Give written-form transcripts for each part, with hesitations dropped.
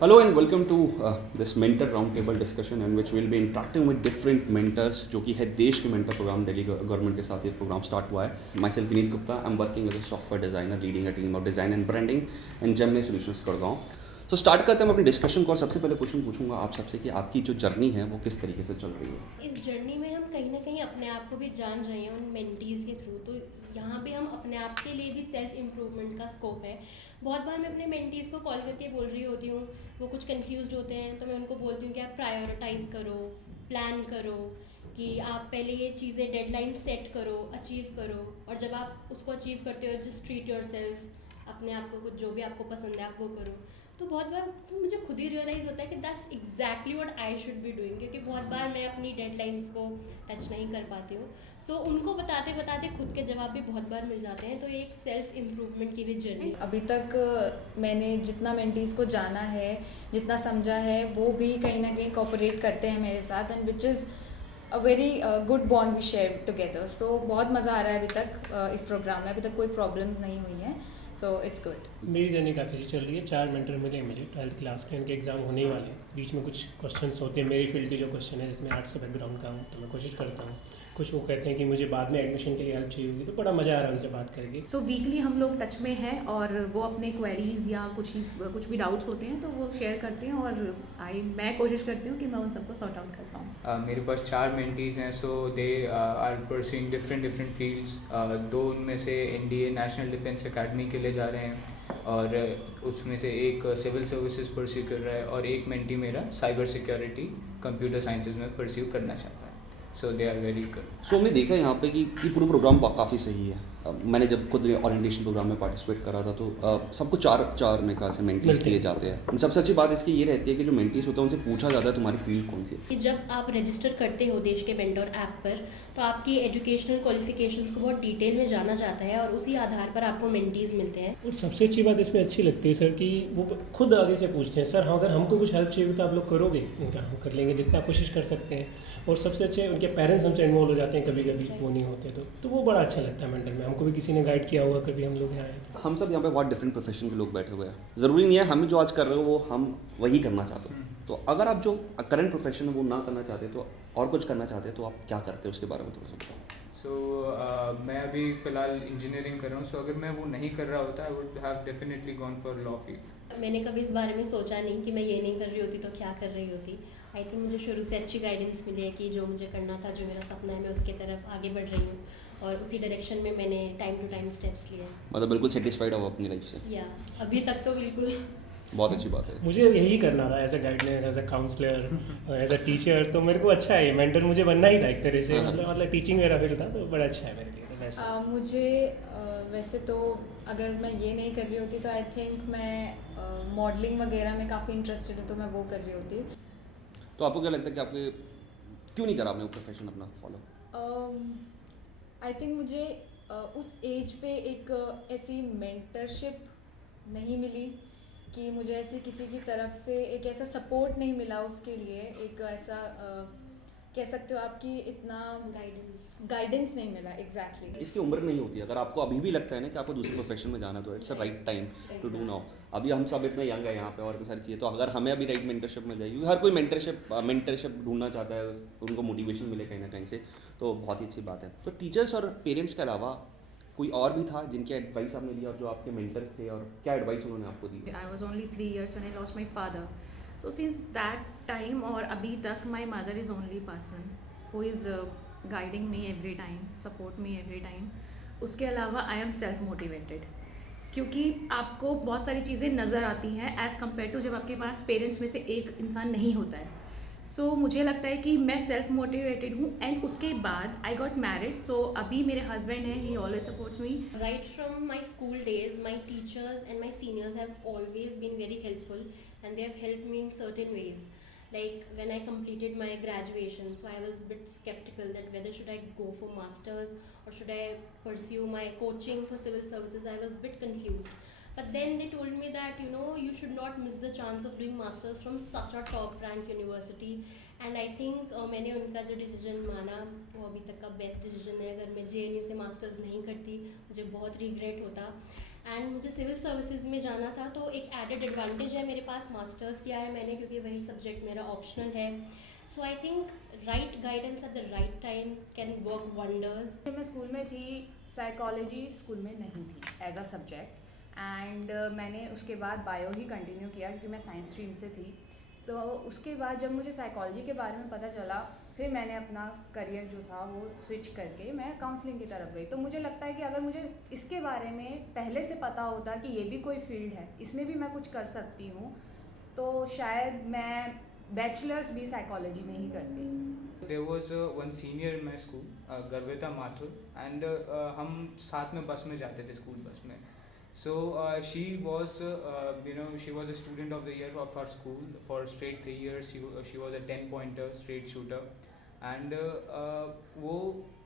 Hello and welcome to this mentor roundtable discussion in which we'll be interacting with different mentors जो कि है देश के mentor program Delhi government के साथ ये प्रोग्राम स्टार्ट हुआ है. Myself Vineet Gupta, I'm working as a software designer leading a team of design and branding in Gemini Solutions Gurgaon. तो स्टार्ट करते हैं हम अपनी डिस्कशन को और सबसे पहले क्वेश्चन पूछूंगा आप सबसे कि आपकी जो जर्नी है वो किस तरीके से चल रही है. इस जर्नी में हम कहीं ना कहीं अपने आप को भी जान रहे हैं उन मेंटीज़ के थ्रू. तो यहाँ पे हम अपने आप के लिए भी सेल्फ इम्प्रूवमेंट का स्कोप है. बहुत बार मैं अपने मेंटीज़ को कॉल करके बोल रही होती हूँ, वो कुछ कंफ्यूज्ड होते हैं तो मैं उनको बोलती हूँ कि आप प्रायोरिटाइज़ करो, प्लान करो, कि आप पहले ये चीज़ें डेडलाइन सेट करो, अचीव करो, और जब आप उसको अचीव करते हो जस्ट ट्रीट योर सेल्फ. अपने आप को कुछ जो भी आपको पसंद है आप वो करो. तो बहुत बार मुझे खुद ही रियलाइज़ होता है कि that's exactly what I should be doing, क्योंकि बहुत बार मैं अपनी डेडलाइंस को टच नहीं कर पाती हूँ. सो उनको बताते बताते खुद के जवाब भी बहुत बार मिल जाते हैं. तो ये एक सेल्फ इम्प्रूवमेंट की भी जर्नी. अभी तक मैंने जितना मेंटीज़ को जाना है, जितना समझा है, वो भी कहीं ना कहीं कोऑपरेट करते हैं मेरे साथ, and which is a very good bond we share together. So बहुत मज़ा आ रहा है अभी तक इस प्रोग्राम में. अभी तक कोई प्रॉब्लम्स नहीं हुई हैं, सो इट्स गुड. मेरी जर्नी काफ़ी अच्छी चल रही है. 4 मेंटर मिले मुझे 12th क्लास के, उनके एग्ज़ाम होने ही वाले हैं. बीच में कुछ क्वेश्चंस होते हैं मेरी फील्ड के जो क्वेश्चन है, जिसमें आर्ट्स से बैकग्राउंड का हूँ, तो मैं कोशिश करता हूँ. कुछ वो कहते हैं कि मुझे बाद में एडमिशन के लिए हेल्प चाहिए होगी, तो बड़ा मज़ा आ रहा है उनसे बात करके. सो वीकली हम लोग टच में हैं और वो अपने क्वेरीज़ या कुछ भी डाउट्स होते हैं तो वो शेयर करते हैं, और मैं कोशिश करती हूँ कि मैं उन सबको सॉर्ट आउट कर पाऊँ. मेरे पास 4 मेंटीज़ हैं, so they are pursuing different fields. 2 उनमें से एनडीए नेशनल डिफेंस एकेडमी के लिए जा रहे हैं, और उसमें से एक सिविल सर्विसेज परस्यू कर रहा है, और एक मेंटी मेरा साइबर सिक्योरिटी कंप्यूटर साइंसेज में परस्यू करना चाहता है. सो दे आर वेरी गुड. सो हमने देखा यहाँ पे कि ये पूरा प्रोग्राम काफ़ी सही है. मैंने जब खुद ओरिएंटेशन प्रोग्राम में पार्टिसिपेट करा था तो सबको चार में कहा से मेंटीज दिए जाते हैं. सबसे अच्छी बात इसकी ये रहती है कि जो मेंटीज होते हैं उनसे पूछा जाता है तुम्हारी फील्ड कौन सी है. कि जब आप रजिस्टर करते हो देश के मेंटोर ऐप पर, तो आपकी एजुकेशनल क्वालिफिकेशंस को बहुत डिटेल में जाना जाता है और उसी आधार पर आपको मेंटीज़ मिलते हैं. और सबसे अच्छी बात इसमें अच्छी लगती है सर कि वो खुद आगे से पूछते हैं, सर हाँ अगर हमको कुछ हेल्प चाहिए तो आप लोग करोगे. उनका हम कर लेंगे, जितना कोशिश कर सकते हैं. और सबसे अच्छे उनके पेरेंट्स हमसे इन्वॉल्व हो जाते हैं, कभी कभी वो नहीं होते तो वो बड़ा अच्छा लगता है मेंटर में. हमको भी किसी ने गाइड किया होगा कभी हम लोग यहाँ आए. हम सब यहाँ पे बहुत डिफरेंट प्रोफेशन के लोग बैठे हुए हैं. ज़रूरी नहीं है हम जो आज कर रहे हो वो हम वही करना चाहते हो. तो अगर आप जो करंट प्रोफेशन है वो ना करना चाहते तो और कुछ करना चाहते तो आप क्या करते हो उसके बारे में थोड़ा सा बताओ. सो मैं अभी फ़िलहाल इंजीनियरिंग कर रहा हूँ. सो अगर मैं वो नहीं कर रहा होता, I would have definitely gone for law field. मैंने कभी इस बारे में सोचा नहीं कि मैं ये नहीं कर रही होती तो क्या कर रही होती. आई थिंक मुझे शुरू से अच्छी गाइडेंस मिली है कि जो मुझे करना था, जो मेरा सपना है, मैं उसके तरफ आगे बढ़ रही हूँ, और उसी डायरेक्शन में मैंने टाइम टू टाइम स्टेप्स लिए. मतलब बिल्कुल सेटिस्फाइड हो अपनी लाइफ से. या अभी तक तो बिल्कुल. बहुत अच्छी बात है. मुझे यही करना था as a guideline, as a counsellor, as a teacher. तो मेरे को अच्छा है, मेंटर मुझे बनना ही था एक तरह से. मतलब टीचिंग मेरा फील्ड था, तो बड़ा अच्छा है मेरे लिए. मुझे वैसे तो अगर मैं ये नहीं कर रही होती तो आई थिंक मैं मॉडलिंग वगैरह में काफ़ी इंटरेस्टेड हूँ, तो मैं वो कर रही होती. तो आपको क्या लगता है कि आपके क्यों नहीं करा आपने वो प्रोफेशन अपना फॉलो? आई थिंक मुझे उस एज पे एक ऐसी मेंटरशिप नहीं मिली कि मुझे ऐसी किसी की तरफ से एक ऐसा सपोर्ट नहीं मिला उसके लिए. एक ऐसा कह सकते हो आपकी इतना गाइडेंस नहीं मिला. एग्जैक्टली. इसकी उम्र नहीं होती. अगर आपको अभी भी लगता है ना कि आपको दूसरे प्रोफेशन में जाना, तो it's a right time to do now. अभी हम सब इतने यंग है यहाँ पे और सारी चीज़ें, तो अगर हमें अभी राइट मेंटरशिप मिल जाएगी. हर कोई मेंटरशिप ढूंढना चाहता है, उनको मोटिवेशन मिले कहीं ना कहीं से, तो बहुत ही अच्छी बात है. तो टीचर्स और पेरेंट्स के अलावा कोई और भी था जिनके एडवाइस आपने लिया और जो आपके मेंटर्स थे, और क्या एडवाइस उन्होंने आपको दी? I was only 3 years when I lost my father. So since that time और अभी तक my mother is only person who is guiding me every time, support me every time. उसके अलावा I am self motivated, क्योंकि आपको बहुत सारी चीज़ें नज़र आती हैं एज़ कम्पेयर टू जब आपके पास पेरेंट्स में से एक इंसान नहीं होता है. सो मुझे लगता है कि मैं सेल्फ मोटिवेटेड हूँ. एंड उसके बाद आई गॉट मैरिड. सो अभी मेरे हस्बैंड हैं, ही always supports me. Right from my school days, my teachers and my seniors have always been very helpful, and they have helped me in certain ways. Like when I completed my graduation, so I was a bit skeptical that whether should I go for masters or should I pursue my coaching for civil services. I was a bit confused. But then they told me that you should not miss the chance of doing masters from such a top rank university. And I think मैंने उनका जो decision माना वो अभी तक का best decision है. अगर मैं JNU से मास्टर्स नहीं करती मुझे बहुत रिग्रेट होता. एंड मुझे सिविल सर्विसेज में जाना था, तो एक एडेड एडवांटेज है मेरे पास, मास्टर्स किया है मैंने क्योंकि वही सब्जेक्ट मेरा ऑप्शनल है. So I think right guidance at the right time can work wonders. जब मैं स्कूल में थी, साइकोलॉजी स्कूल में नहीं थी एज अ सब्जेक्ट, एंड मैंने उसके बाद बायो ही कंटिन्यू किया क्योंकि मैं साइंस स्ट्रीम से थी. तो उसके बाद जब मुझे साइकोलॉजी के बारे में पता चला, फिर मैंने अपना करियर जो था वो स्विच करके मैं काउंसलिंग की तरफ गई. तो मुझे लगता है कि अगर मुझे इसके बारे में पहले से पता होता कि ये भी कोई फील्ड है, इसमें भी मैं कुछ कर सकती हूँ, तो शायद मैं बैचलर्स भी साइकोलॉजी में ही करती. There was one senior in my school, Garvita Mathur, and हम साथ में बस में जाते थे, स्कूल बस में. So she was she was a student of the year of our school for straight 3 years. She was a 10-pointer straight shooter. And वो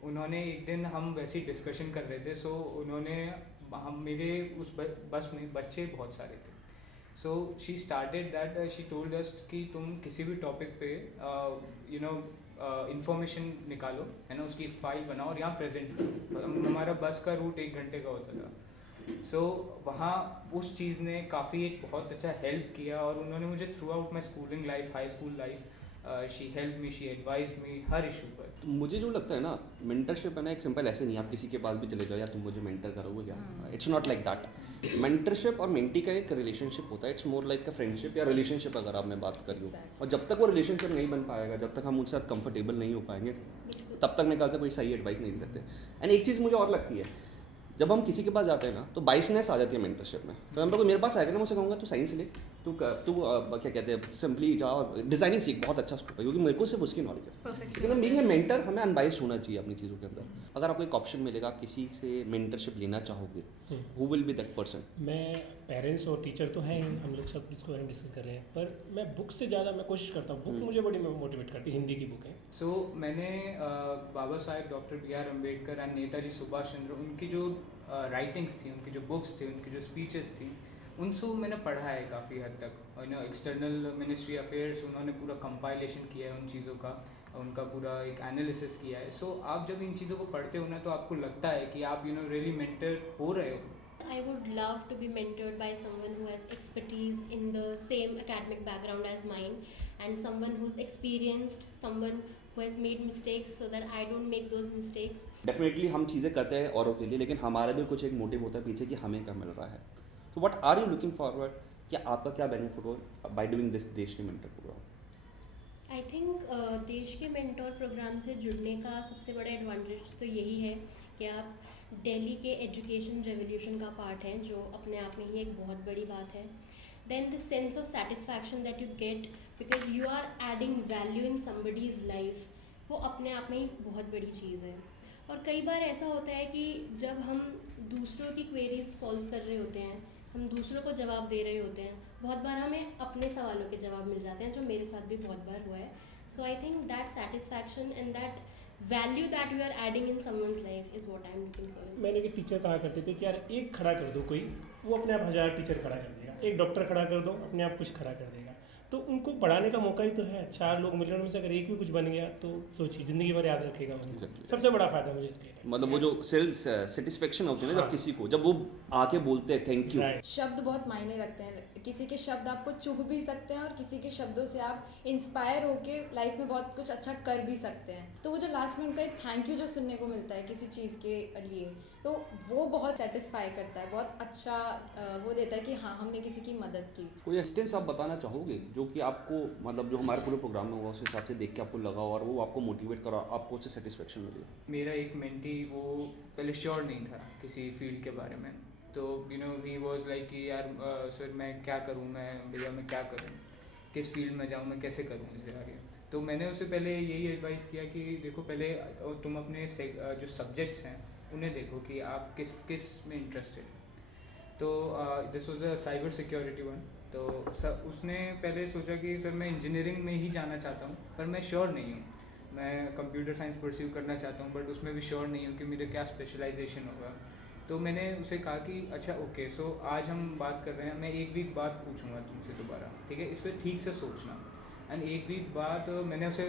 उन्होंने एक दिन हम वैसे ही डिस्कशन कर रहे थे, सो उन्होंने हम मेरे उस बस में बच्चे बहुत सारे थे. So she started that, she told us कि तुम किसी भी टॉपिक पे इंफॉर्मेशन निकालो, है ना, उसकी फाइल बनाओ और यहाँ प्रेजेंट करो. हमारा बस का रूट 1 घंटे का होता था. सो वहाँ उस चीज़ ने काफ़ी एक बहुत अच्छा हेल्प किया, और उन्होंने मुझे through out my schooling life, high school life, she help me, she advise me her issue पर. तो मुझे जो लगता है ना, मेंटरशिप है ना, एक सिंपल ऐसे नहीं आप किसी के पास भी चले जाओ या तुम मुझे मेंटर करोगे क्या. It's not like that. Mentorship और मेंटी का एक रिलेशनशिप होता है. It's more like a friendship या रिलेशनशिप अगर आपने बात करी हो. और जब तक वो रिलेशनशिप नहीं बन पाएगा, जब तक हम उनके साथ कंफर्टेबल नहीं हो पाएंगे, तब तक मेरे ख्याल से कोई सही एडवाइस नहीं दे सकते. एंड एक चीज़ मुझे और लगती है, जब हम किसी के पास जाते हैं ना, तो बाइसनेस आ जाती है मेंटरशिप में. तो हम लोग मेरे पास आएगा ना, मुझसे कहूँगा तू साइंस ले, तू क्या कहते हैं, सिंपली जा और डिज़ाइनिंग सीख, बहुत अच्छा स्कोप है, क्योंकि मेरे को सिर्फ उसकी नॉलेज है. लेकिन बीइंग ए मेंटर हमें अनबाइस्ड होना चाहिए अपनी चीज़ों के अंदर. अगर आपको एक ऑप्शन मिलेगा, आप किसी से मेंटरशिप लेना चाहोगे, who will be that person? मैं पेरेंट्स और टीचर तो हैं ही, हम लोग सब इसको बारे में डिस्कस कर रहे हैं, पर मैं बुक से ज़्यादा मैं कोशिश करता हूँ. बुक मुझे बड़ी मोटिवेट करती है, हिंदी की बुक है. सो मैंने Baba Saheb doctor B R Ambedkar and Netaji Subhash Chandra, उनकी जो राइटिंग्स थी, उनकी जो बुक्स थी, उनकी जो स्पीचेस थी, उनसे मैंने पढ़ा है काफ़ी हद तक. और एक्सटर्नल मिनिस्ट्री अफेयर्स, उन्होंने पूरा कंपाइलेशन किया है उन चीज़ों का, उनका पूरा एक एनालिसिस किया है. सो आप जब इन चीज़ों को पढ़ते हो ना, तो आपको लगता है कि आप रियली मेंटर हो रहे हो. I would love to be mentored by someone who has expertise in the same academic background as mine, and someone who's experienced, someone who has made mistakes so that I don't make those mistakes. Definitely हम चीज़ें करते हैं औरों के लिए, लेकिन हमारा भी कुछ एक मोटिव होता है पीछे कि हमें क्या मिल रहा है. तो what are you looking forward, कि आपका क्या बेनिफिट हो बाय डूइंग दिस देश के मेंटर प्रोग्राम? आई थिंक देश के मेंटोर प्रोग्राम से जुड़ने का सबसे बड़ा एडवांटेज तो यही है कि आप दिल्ली के एजुकेशन रेवोल्यूशन का पार्ट हैं, जो अपने आप में ही एक बहुत बड़ी बात है. Then the sense of satisfaction that you get because you are adding value in somebody's life, वो अपने आप में ही बहुत बड़ी चीज़ है. और कई बार ऐसा होता है कि जब हम दूसरों की क्वेरीज सॉल्व कर रहे होते हैं, हम दूसरों को जवाब दे रहे होते हैं, बहुत बार हमें अपने सवालों के जवाब मिल जाते हैं, जो मेरे साथ भी बहुत बार हुआ है. So I think that satisfaction and that value that you are adding in someone's life is what I am looking for. मैंने भी टीचर कहा करते थे कि यार एक खड़ा कर दो कोई, वो अपने आप 1000 टीचर खड़ा कर देगा. एक डॉक्टर खड़ा कर दो, अपने आप कुछ खड़ा कर देगा. तो उनको पढ़ाने का मौका ही तो है. 4 लोग मिलियन में से अगर एक भी कुछ बन गया, तो सोचिए ज़िंदगी भर याद रखेगा वो. Exactly. सबसे बड़ा फायदा मुझे इसके लिए, मतलब वो जो सेल्फ सेटिस्फेक्शन होती है ना, जब किसी को, जब वो आके बोलते हैं थैंक यू. शब्द बहुत मायने रखते हैं. किसी के शब्द आपको चुभ भी सकते हैं, और किसी के शब्दों से आप इंस्पायर होके लाइफ में बहुत कुछ अच्छा कर भी सकते हैं. तो वो जो लास्ट में उनका एक थैंक यू जो सुनने को मिलता है किसी चीज़ के लिए, तो वो बहुत सेटिस्फाई करता है, बहुत अच्छा वो देता है कि हाँ हमने किसी की मदद की. कोई इंस्टेंस आप बताना चाहोगे जो कि आपको, मतलब जो हमारे पूरे प्रोग्राम में हुआ उस हिसाब से देख के आपको लगा और वो आपको मोटिवेट करा, आपको उससे सेटिस्फेक्शन मिली? मेरा एक मेंटी, वो पहले श्योर नहीं था किसी फील्ड के बारे में. तो ही वाज लाइक कि यार सर मैं क्या करूँ, भैया मैं क्या करूँ, किस फील्ड में जाऊँ, मैं कैसे करूँ इससे आगे. तो मैंने उसे पहले यही एडवाइस किया कि देखो, पहले तुम अपने जो सब्जेक्ट्स हैं उन्हें देखो कि आप किस में इंटरेस्टेड हैं. तो this was a cyber security one. तो उसने पहले सोचा कि सर मैं इंजीनियरिंग में ही जाना चाहता हूँ, पर मैं श्योर नहीं हूँ. मैं कंप्यूटर साइंस परस्यू करना चाहता हूँ, बट उसमें भी श्योर नहीं हूँ कि मेरे क्या स्पेशलाइजेशन होगा. तो मैंने उसे कहा कि अच्छा ओके, सो आज हम बात कर रहे हैं, मैं एक वीक बाद पूछूंगा तुमसे दोबारा, ठीक है, इस पर ठीक से सोचना. एंड एक वीक बाद मैंने उसे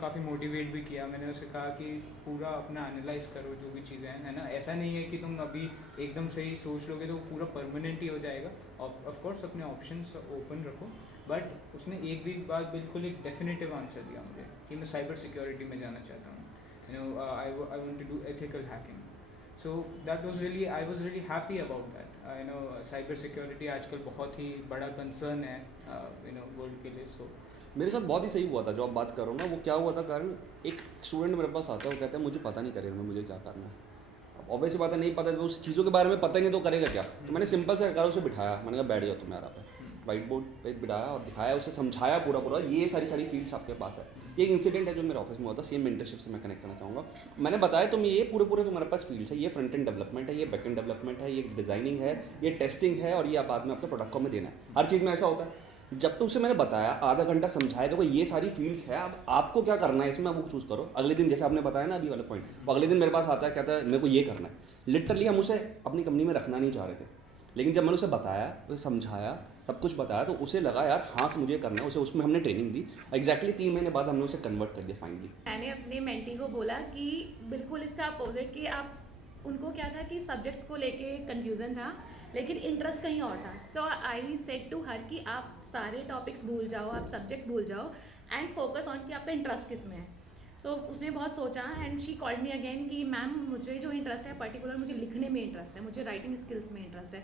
काफ़ी मोटिवेट भी किया। मैंने उसे कहा कि पूरा अपना एनालाइज करो जो भी चीज़ें हैं, है ना। ऐसा नहीं है कि तुम अभी एकदम सही सोच लोगे तो वो पूरा परमानेंट ही हो जाएगा। ऑफ कोर्स अपने ऑप्शंस ओपन रखो, बट उसने एक वीक बाद बिल्कुल एक डेफिनेटिव आंसर दिया मुझे कि मैं साइबर सिक्योरिटी में जाना चाहता हूँ। I want to do ethical hacking. So that was really, I was really happy about that. Cyber security आजकल बहुत ही बड़ा कंसर्न है वर्ल्ड के लिए। सो मेरे साथ बहुत ही सही हुआ था जो आप बात कर रहे हो ना। वो क्या हुआ था कारण, एक स्टूडेंट मेरे पास आता है, वो कहता है मुझे पता नहीं करियर में मुझे क्या करना है। अब ऑब्वियस बात है, नहीं पता है, उस चीज़ों के बारे में पता ही नहीं तो करेगा क्या। तो मैंने सिंपल से कहा, उसे बिठाया, मैंने कहा बैठ जाओ तुम यार पे, वाइट बोर्ड पे बिठाया और दिखाया, उसे समझाया पूरा ये सारी फील्ड्स आपके पास है। ये एक इंसिडेंट है जो मेरे ऑफिस में होता है, सेम मेंटरशिप से मैं कनेक्ट करना चाहूँगा। मैंने बताया तुम ये पूरे तुम्हारे पास फील्ड्स है, ये फ्रंट एंड डेवलपमेंट है, ये बैक एंड डेवलपमेंट है, ये डिजाइनिंग है, ये टेस्टिंग है, और ये बाद में आपके प्रोडक्ट को में देना है। हर चीज़ में ऐसा होता है। जब तो उसे मैंने बताया, आधा घंटा समझाया, देखो ये सारी फील्ड्स है, अब आपको क्या करना है इसमें, वो चूज़ करो। अगले दिन जैसे आपने बताया ना अभी वाला पॉइंट, वो अगले दिन मेरे पास आता है, कहता है मेरे को ये करना है। लिटरली हम उसे अपनी कंपनी में रखना नहीं चाह रहे थे, लेकिन जब मैंने उसे बताया, उसे समझाया, सब कुछ बताया, तो उसे लगा यार हाँ से मुझे करना है। उसे उसमें हमने ट्रेनिंग दी। एग्जैक्टली 3 महीने बाद हमने उसे कन्वर्ट कर दिया फाइनली। मैंने अपने मेंटी को बोला कि बिल्कुल इसका अपोजिट, कि आप उनको क्या था कि सब्जेक्ट्स को लेके कन्फ्यूज़न था लेकिन इंटरेस्ट कहीं और था। सो आई सेड टू हर कि आप सारे टॉपिक्स भूल जाओ, आप सब्जेक्ट भूल जाओ एंड फोकस ऑन कि आपका इंटरेस्ट किस में है। सो उसने बहुत सोचा and she called me again कि मैम मुझे जो इंटरेस्ट है पर्टिकुलर, मुझे लिखने में इंटरेस्ट है, मुझे राइटिंग स्किल्स में इंटरेस्ट है।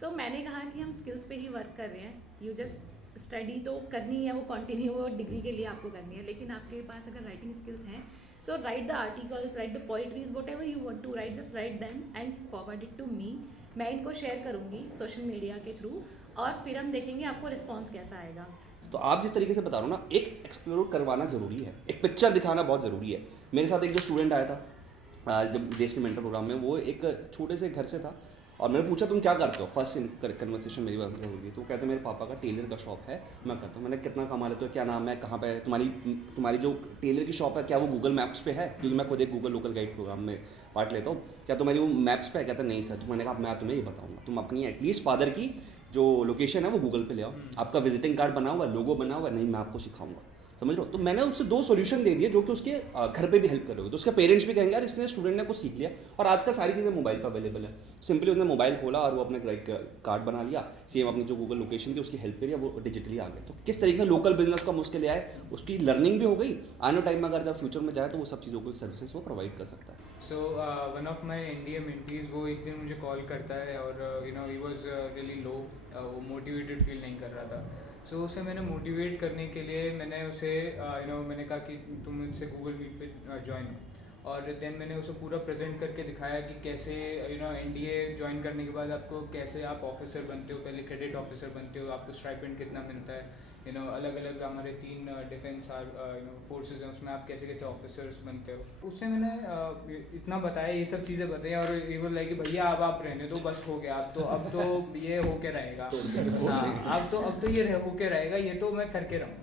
सो मैंने कहा कि हम स्किल्स पे ही वर्क कर रहे हैं, यू जस्ट स्टडी तो करनी है, वो कंटिन्यू वो डिग्री के लिए आपको करनी है, लेकिन आपके पास अगर राइटिंग स्किल्स हैं, so write the articles, write the poetries, whatever you want to write, just write them and forward it to me. मैं इनको शेयर करूँगी सोशल मीडिया के थ्रू और फिर हम देखेंगे आपको रिस्पॉन्स कैसा आएगा। तो आप जिस तरीके से बता रहे हो ना, एक एक्सप्लोर करवाना ज़रूरी है, एक पिक्चर दिखाना बहुत ज़रूरी है। मेरे साथ एक जो स्टूडेंट आया था जब देश के मेंटर प्रोग्राम में, वो एक छोटे से घर से था और मैंने पूछा तुम क्या करते हो। फर्स्ट कन्वर्सेशन मेरी बात होगी तो कहते मेरे पापा का टेलर का शॉप है, मैं करता हूँ। मैंने कितना कमा लेते हो, क्या नाम है, कहाँ पे है तुम्हारी जो टेलर की शॉप है, क्या वो गूगल मैप्स पे है, क्योंकि मैं खुद एक गूगल लोकल गाइड प्रोग्राम में पार्ट लेता हूँ, क्या तुम्हारी वो मैप्स पे है। कहता नहीं सर। तो मैंने कहा मैं तुम्हें ये बताऊँगा, तुम अपनी एटलीस्ट फादर की जो लोकेशन है वो गूगल पे ले आओ, आपका विजिटिंग कार्ड बना हुआ, लोगो बना हुआ, नहीं मैं आपको सिखाऊंगा। समझ लो। तो मैंने उससे 2 सॉल्यूशन दे दिए जो कि उसके घर पे भी हेल्प करोगे। तो उसके पेरेंट्स भी कहेंगे यार इसने स्टूडेंट ने कुछ सीख लिया। और आजकल सारी चीज़ें मोबाइल पर अवेलेबल है। सिंपली उसने मोबाइल खोला और वो अपने कार्ड बना लिया, सेम अपनी जो गूगल लोकेशन थी उसकी हेल्प करी, वो डिजिटली आ गए। तो किस तरीके से लोकल बिजनेस को हम उसके लिए आए, उसकी लर्निंग भी हो गई, आने टाइम में अगर जब फ्यूचर में जाए तो वो सब चीज़ों को सर्विसेज वो प्रोवाइड कर सकता है। So one of my India mentees, वो एक दिन मुझे कॉल करता है और ही वाज रियली लो, वो मोटिवेटेड फील नहीं कर रहा था। सो उसे मैंने मोटिवेट करने के लिए मैंने उसे मैंने कहा कि तुम मुझसे गूगल मीट पे ज्वाइन हो, और देन मैंने उसे पूरा प्रेजेंट करके दिखाया कि कैसे एनडीए ज्वाइन करने के बाद आपको कैसे आप ऑफिसर बनते हो, पहले क्रेडिट ऑफिसर बनते हो, आपको स्टाइपेंड कितना मिलता है, अलग अलग हमारे 3 डिफेंस फोर्सेज हैं, उसमें आप कैसे कैसे ऑफिसर्स बनते हो। उससे मैंने इतना बताया, ये सब चीज़ें बताई, और ये बोला कि भैया अब आप रहने दो, बस हो गया, अब तो ये होके रहेगा। हाँ, अब तो ये होके रहेगा, ये तो मैं करके रहूँगा।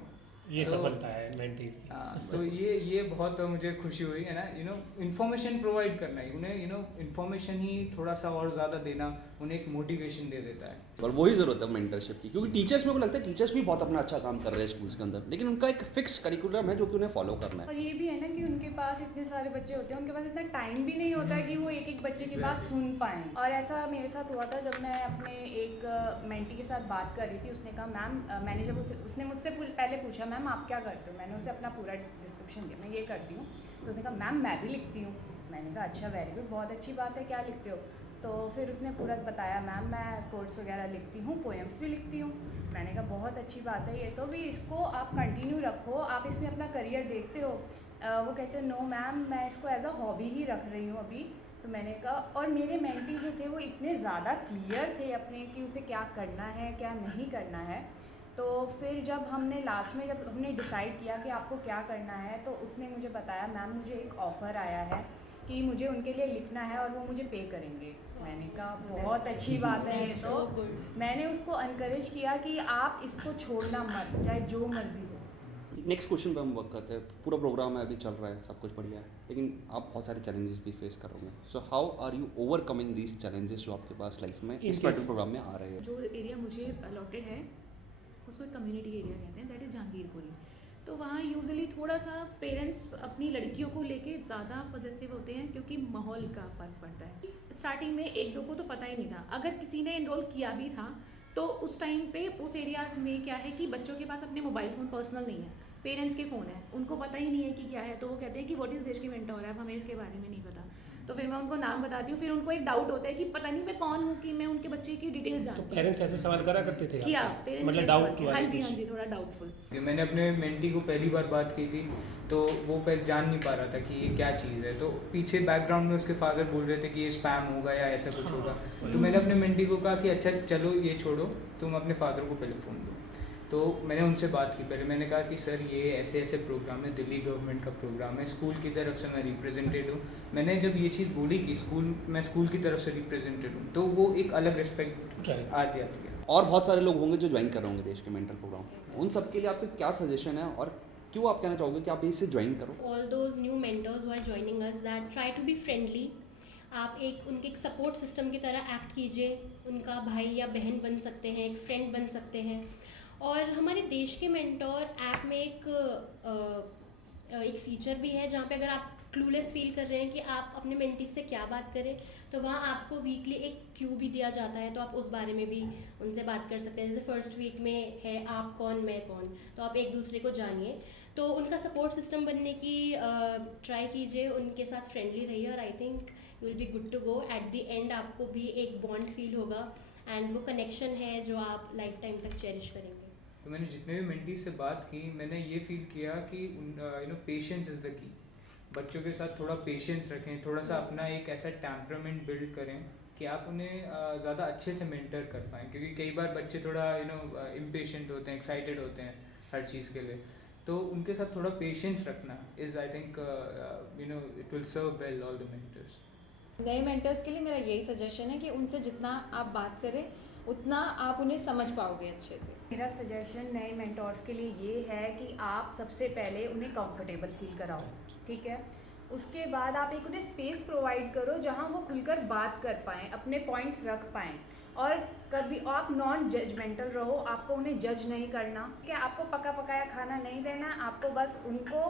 ये सफलता है मेंटीज की। तो ये बहुत मुझे खुशी हुई है ना। इन्फॉर्मेशन प्रोवाइड करना है उन्हें, इन्फॉर्मेशन ही थोड़ा सा और ज़्यादा देना उन्हें एक मोटिवेशन दे देता है। और वही ज़रूरत है मेंटरशिप की, क्योंकि टीचर्स मेरे को लगता है टीचर्स भी बहुत अपना अच्छा काम कर रहे हैं स्कूल्स के अंदर, लेकिन उनका एक फिक्स करिकुलम है जो कि उन्हें फॉलो करना है। और ये भी है ना कि उनके पास इतने सारे बच्चे होते हैं, उनके पास इतना टाइम भी नहीं होता है कि वो एक एक बच्चे की बात सुन पाएँ। और ऐसा मेरे साथ हुआ था जब मैं अपने एक मेंटी के साथ बात कर रही थी। उसने कहा मैम, मैंने जब उसने मुझसे पहले पूछा मैम आप क्या करते हो, मैंने उसे अपना पूरा डिस्क्रिप्शन दिया, मैं ये करती हूँ। तो उसने कहा मैम मैं भी लिखती हूँ। मैंने कहा अच्छा वेरी गुड, बहुत अच्छी बात है, क्या लिखते हो। तो फिर उसने पूरा बताया मैम मैं कोट्स वगैरह लिखती हूँ, पोएम्स भी लिखती हूँ। मैंने कहा बहुत अच्छी बात है ये तो, भी इसको आप कंटिन्यू रखो, आप इसमें अपना करियर देखते हो। वो कहते हो नो मैम मैं इसको एज अ हॉबी ही रख रही हूँ अभी। तो मैंने कहा, और मेरे मेंटी जो थे वो इतने ज़्यादा क्लियर थे अपने कि उसे क्या करना है क्या नहीं करना है। तो फिर जब हमने लास्ट में जब हमने डिसाइड किया कि आपको क्या करना है, तो उसने मुझे बताया मैम मुझे एक ऑफ़र आया है कि मुझे उनके लिए लिखना है और वो मुझे पे करेंगे। मैंने कहा बहुत अच्छी बात है ये तो। मैंने उसको इनकरेज किया कि आप इसको छोड़ना मत, चाहे जो मर्जी हो। नेक्स्ट क्वेश्चन पे हम वर्क करते हैं। पूरा प्रोग्राम है अभी चल रहा है, सब कुछ बढ़िया है, लेकिन आप बहुत सारे चैलेंजेस भी फेस करोगे। So how are you overcoming these challenges जो आपके पास लाइफ में इस पेट्रोल प्रोग्राम में आ रहे हैं? जो एरिया मुझे अलॉटेड है उसको एक कम्युनिटी एरिया कहते हैं, दैट इज़ जहांगीरपुरी। तो वहाँ यूजुअली थोड़ा सा पेरेंट्स अपनी लड़कियों को लेके ज़्यादा पॉजिटिव होते हैं क्योंकि माहौल का फ़र्क पड़ता है। स्टार्टिंग में एक दो को तो पता ही नहीं था, अगर किसी ने इनरोल किया भी था तो उस टाइम पे उस एरियाज़ में क्या है कि बच्चों के पास अपने मोबाइल फ़ोन पर्सनल नहीं है, पेरेंट्स के फ़ोन है, उनको पता ही नहीं है कि क्या है, तो वो कहते हैं कि व्हाट इज़ देश की मेंटोर है, अब हमें इसके बारे में नहीं पता। तो फिर मैं उनको नाम बताती हूँ, फिर उनको एक डाउट होता है कि पता नहीं मैं कौन हूँ कि मैं उनके बच्चे की डिटेल्स तो जानती हूँ। पेरेंट्स ऐसे सवाल करा करते थे किया आपसे? पेरेंट्स मतलब ने डाउट सवाल किया। वाले हाँ जी, कुछ? हाँ जी, थोड़ा डाउटफुल। मैंने अपने मेंटी को पहली बार बात की थी तो वो पहले जान नहीं पा रहा था कि ये क्या चीज़ है, तो पीछे बैकग्राउंड में उसके फादर बोल रहे थे कि ये स्पैम होगा या ऐसा कुछ होगा। तो मैंने अपने मेंटी को कहा कि अच्छा चलो ये छोड़ो, तुम अपने फादर को पहले फ़ोन दो। तो मैंने उनसे बात की, पहले मैंने कहा कि सर ये ऐसे ऐसे प्रोग्राम है, दिल्ली गवर्नमेंट का प्रोग्राम है, स्कूल की तरफ से मैं रिप्रेजेंटेड हूँ। मैंने जब ये चीज़ बोली कि मैं स्कूल की तरफ से रिप्रेजेंटेड हूँ, तो वो एक अलग रिस्पेक्ट आती है। और बहुत सारे लोग होंगे जो ज्वाइन कर रहे होंगे देश के मेंटर प्रोग्राम, उन सब के लिए आपके क्या सजेशन है और क्यों आप कहना चाहोगे कि आप इससे ज्वाइन करो? All those new mentors who are joining us, that try to be friendly. आप उनके एक सपोर्ट सिस्टम की तरह एक्ट कीजिए, उनका भाई या बहन बन सकते हैं, एक फ्रेंड बन सकते हैं। और हमारे देश के मेंटोर ऐप में एक फीचर भी है जहाँ पे अगर आप क्लूलेस फील कर रहे हैं कि आप अपने मेंटीज से क्या बात करें, तो वहाँ आपको वीकली एक क्यू भी दिया जाता है, तो आप उस बारे में भी उनसे बात कर सकते हैं। जैसे फर्स्ट वीक में है आप कौन मैं कौन, तो आप एक दूसरे को जानिए। तो उनका सपोर्ट सिस्टम बनने की ट्राई कीजिए, उनके साथ फ्रेंडली रहिए और I think you will be good to go. At the end आपको भी एक बॉन्ड फील होगा एंड वो कनेक्शन है जो आप लाइफ टाइम तक चेरिश करेंगे। तो मैंने जितने भी मेंटीज से बात की, मैंने ये फील किया कि पेशेंस इज़ द की। बच्चों के साथ थोड़ा पेशेंस रखें, थोड़ा सा अपना एक ऐसा टेम्परामेंट बिल्ड करें कि आप उन्हें ज़्यादा अच्छे से मेंटर कर पाएँ, क्योंकि कई बार बच्चे थोड़ा इम्पेशेंट होते हैं, एक्साइटेड होते हैं हर चीज़ के लिए। तो उनके साथ थोड़ा पेशेंस रखना is I think it will serve well all the mentors. नए मेंटर्स के लिए मेरा यही सजेशन है कि उनसे जितना आप बात करें उतना आप उन्हें समझ पाओगे अच्छे से। मेरा सजेशन नए मेंटोर्स के लिए ये है कि आप सबसे पहले उन्हें कंफर्टेबल फील कराओ, ठीक है। उसके बाद आप एक उन्हें स्पेस प्रोवाइड करो जहाँ वो खुलकर बात कर पाएँ, अपने पॉइंट्स रख पाएँ। और कभी आप नॉन जजमेंटल रहो, आपको उन्हें जज नहीं करना, क्या आपको पका पकाया खाना नहीं देना है, आपको बस उनको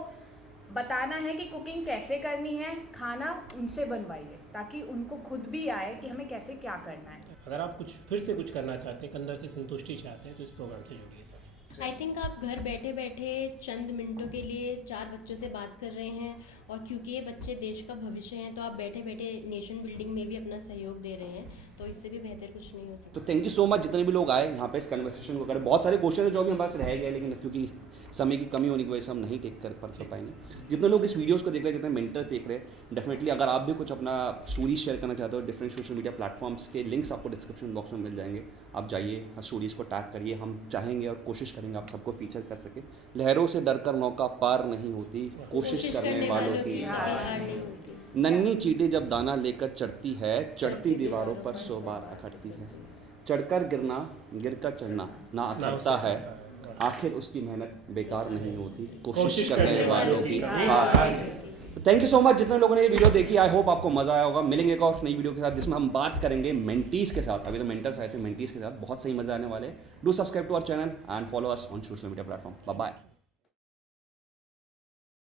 बताना है कि कुकिंग कैसे करनी है, खाना उनसे बनवाइए ताकि उनको खुद भी आए कि हमें कैसे क्या करना है। अगर आप फिर से कुछ करना चाहते हैं, अंदर से संतुष्टि चाहते हैं, तो इस प्रोग्राम से जुड़िए सर। आई थिंक आप घर बैठे बैठे चंद मिनटों के लिए 4 बच्चों से बात कर रहे हैं, और क्योंकि ये बच्चे देश का भविष्य हैं, तो आप बैठे बैठे नेशन बिल्डिंग में भी अपना सहयोग दे रहे हैं, तो इससे भी बेहतर कुछ नहीं हो सकता। तो थैंक यू सो मच जितने भी लोग आए यहाँ पे इस कन्वर्सेशन को करें। बहुत सारे क्वेश्चन है जो भी हमारे पास रह गए, लेकिन क्योंकि समय की कमी होने की वजह से हम नहीं टेक कर पाएंगे। जितने लोग इस वीडियोस को देख रहे हैं, जितने मेंटर्स देख रहे हैं, डेफिनेटली अगर आप भी कुछ अपना स्टोरीज शेयर करना चाहते हो, डिफरेंट सोशल मीडिया प्लेटफॉर्म्स के लिंक्स आपको डिस्क्रिप्शन बॉक्स में मिल जाएंगे। आप जाइए, स्टोरीज़ को टैग करिए, हम चाहेंगे और कोशिश करेंगे आप सबको फीचर कर सके। लहरों से डरकर नौका पार नहीं होती, कोशिश करने वालों की हार नहीं होती। नन्ही चींटी जब दाना लेकर चढ़ती है, चढ़ती दीवारों पर 100 बार अखड़ती है। चढ़कर गिरना, गिरकर चढ़ना ना अखड़ता है, आखिर उसकी मेहनत बेकार नहीं होती, कोशिश करने वालों की हार। थैंक यू सो मच जितने लोगों ने ये वीडियो देखी। आई होप आपको मजा आया होगा। मिलेंगे एक और नई वीडियो के साथ जिसमें हम बात करेंगे मेंटीज के साथ। अभी तो मेंटर्स आए थे, मेंटीज के साथ बहुत सही मजा आने वाले। Do subscribe to our channel and follow us on social media platform. Bye bye.